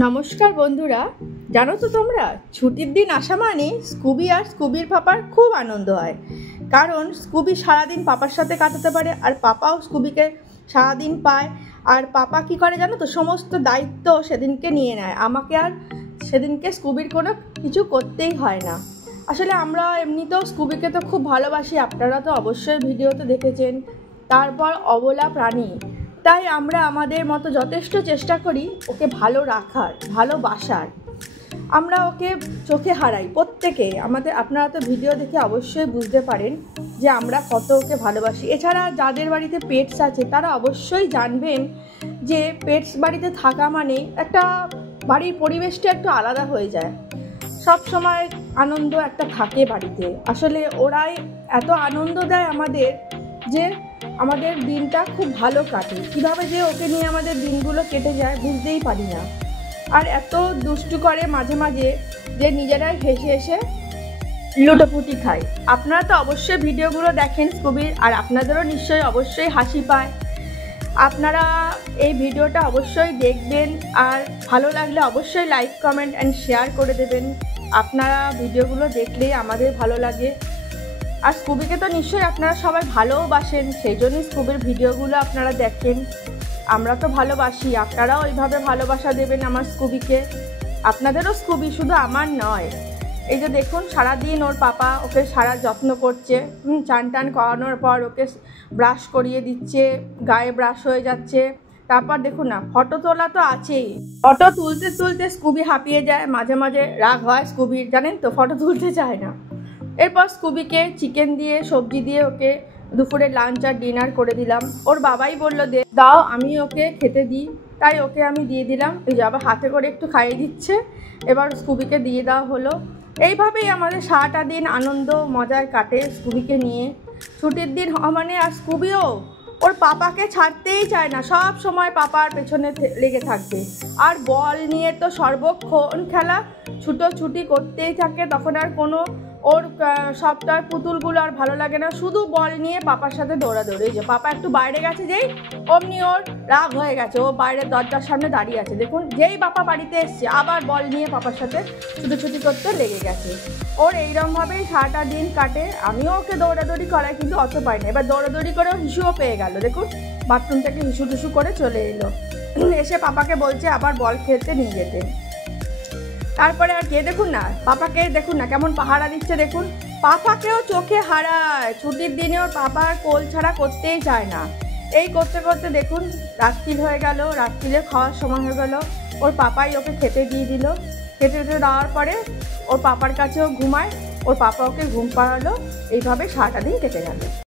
নমস্কার বন্ধুরা, জানো তো তোমরা ছুটির দিন আসা মানে স্কুবি আর স্কুবির পাপার খুব আনন্দ হয়। কারণ স্কুবি সারাদিন পাপার সাথে কাটাতে পারে আর পাপাও স্কুবিকে সারাদিন পায়। আর পাপা কি করে জানো তো, সমস্ত দায়িত্ব সেদিনকে নিয়ে নেয়। আমাকে আর সেদিনকে স্কুবির কোনো কিছু করতেই হয় না। আসলে আমরা এমনিতেও স্কুবিকে তো খুব ভালোবাসি, আপনারা তো অবশ্যই ভিডিওতে দেখেছেন। তারপর অবলা প্রাণী, তাই আমরা আমাদের মতো যথেষ্ট চেষ্টা করি ওকে ভালো রাখার, ভালোবাসার। আমরা ওকে চোখে হারাই প্রত্যেকে। আপনারা তো ভিডিও দেখে অবশ্যই বুঝতে পারেন যে আমরা কত ওকে ভালোবাসি। এছাড়া যাদের বাড়িতে পেটস আছে তারা অবশ্যই জানবেন যে পেটস বাড়িতে থাকা মানে একটা বাড়ির পরিবেশটা একটু আলাদা হয়ে যায়। সব সময় আনন্দ একটা থাকে বাড়িতে। আসলে ওরাই এত আনন্দ দেয় আমাদের যে আমাদের দিনটা খুব ভালো কাটে। কীভাবে যে ওকে নিয়ে আমাদের দিনগুলো কেটে যায় বুঝতেই পারি না। আর এত দুষ্টু করে মাঝে মাঝে যে নিজেরাই হেসে হেসে লুটোপুটি খায়। আপনারা তো অবশ্যই ভিডিওগুলো দেখেন স্কুবির, আর আপনাদেরও নিশ্চয়ই অবশ্যই হাসি পায়। আপনারা এই ভিডিওটা অবশ্যই দেখবেন, আর ভালো লাগলে অবশ্যই লাইক, কমেন্ট অ্যান্ড শেয়ার করে দেবেন। আপনারা ভিডিওগুলো দেখলেই আমাদের ভালো লাগে। আর স্কুবিকে তো নিশ্চয়ই আপনারা সবাই ভালোবাসেন, সেই জন্যই স্কুবির ভিডিওগুলো আপনারা দেখেন। আমরা তো ভালোবাসি, আপনারাও ওইভাবে ভালোবাসা দেবেন আমার স্কুবিকে। আপনাদেরও স্কুবি, শুধু আমার নয়। এই যে দেখুন সারাদিন ওর পাপা ওকে সারা যত্ন করছে। চান টান করানোর পর ওকে ব্রাশ করিয়ে দিচ্ছে, গায়ে ব্রাশ হয়ে যাচ্ছে। তারপর দেখুন না, ফটো তোলা তো আছেই। ফটো তুলতে তুলতে স্কুবি হাঁপিয়ে যায়, মাঝে মাঝে রাগ হয় স্কুবির, জানেন তো, ফটো তুলতে চায় না। এরপর স্কুবিকে চিকেন দিয়ে, সবজি দিয়ে ওকে দুপুরে লাঞ্চ আর ডিনার করে দিলাম। ওর বাবাই বললো দাও আমি ওকে খেতে দিই, তাই ওকে আমি দিয়ে দিলাম। এই যে আবার হাতে করে একটু খাইয়ে দিচ্ছে। এবার স্কুবিকে দিয়ে দেওয়া হলো। এইভাবেই আমাদের সারাটা দিন আনন্দ মজায় কাটে স্কুবিকে নিয়ে। ছুটির দিন মানে আর স্কুবিও ওর পাপাকে ছাড়তেই চায় না, সব সময় পাপার পেছনে লেগে থাকবে। আর বল নিয়ে তো সর্বক্ষণ খেলা, ছুটোছুটি করতেই থাকে। তখন আর কোনো ওর সবটার পুতুলগুলো আর ভালো লাগে না, শুধু বল নিয়ে পাপার সাথে দৌড়াদৌড়ি। যে পাপা একটু বাইরে গেছে যেই, অমনি ওর রাগ হয়ে গেছে, ও বাইরের দরজার সামনে দাঁড়িয়ে আছে। দেখুন যেই পাপা বাড়িতে এসছে আবার বল নিয়ে পাপার সাথে ছুটোছুটি করতে লেগে গেছে। ওর এইরকমভাবেই সারাটা দিন কাটে। আমিও ওকে দৌড়াদৌড়ি করাই, কিন্তু অত পাই না। এবার দৌড়াদৌড়ি করেও হিসুও পেয়ে গেল। দেখুন বাথরুম থেকে হিসু টুসু করে চলে এলো, এসে পাপাকে বলছে আবার বল খেলতে নিয়ে যেতে। তারপরে আর কে দেখুন না, পাপাকে দেখুন না কেমন পাহারা দিচ্ছে। দেখুন পাপাকেও চোখে হারায়। ছুটির দিনে ওর পাপার কোল ছাড়া করতেই চায় না। এই করতে করতে দেখুন রাত্রির হয়ে গেল, রাত্রিরে খাওয়ার সময় হয়ে গেল। ওর পাপাই ওকে খেতে দিয়ে দিল। খেতে দেওয়ার পরে ওর পাপার কাছেও ঘুমায়, ওর পাপা ওকে ঘুম পাড়ালো। এইভাবে সারাটা দিন কেটে গেল।